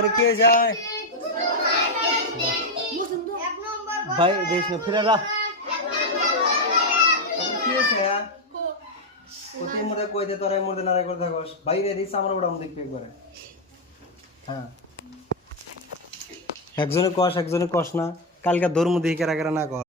তারপরে কে যায় ভাই দেশ না ফিরে যা কি হয়েছে কোথায় মধ্যে কই দে তোরা মধ্যে নারাই করে থাকস বাইরে দিস আমরা ওটা দেখবি একবারে হ্যাঁ একজনে কষ না কালকে দৌড় মধ্যে কেরা কেরা না কর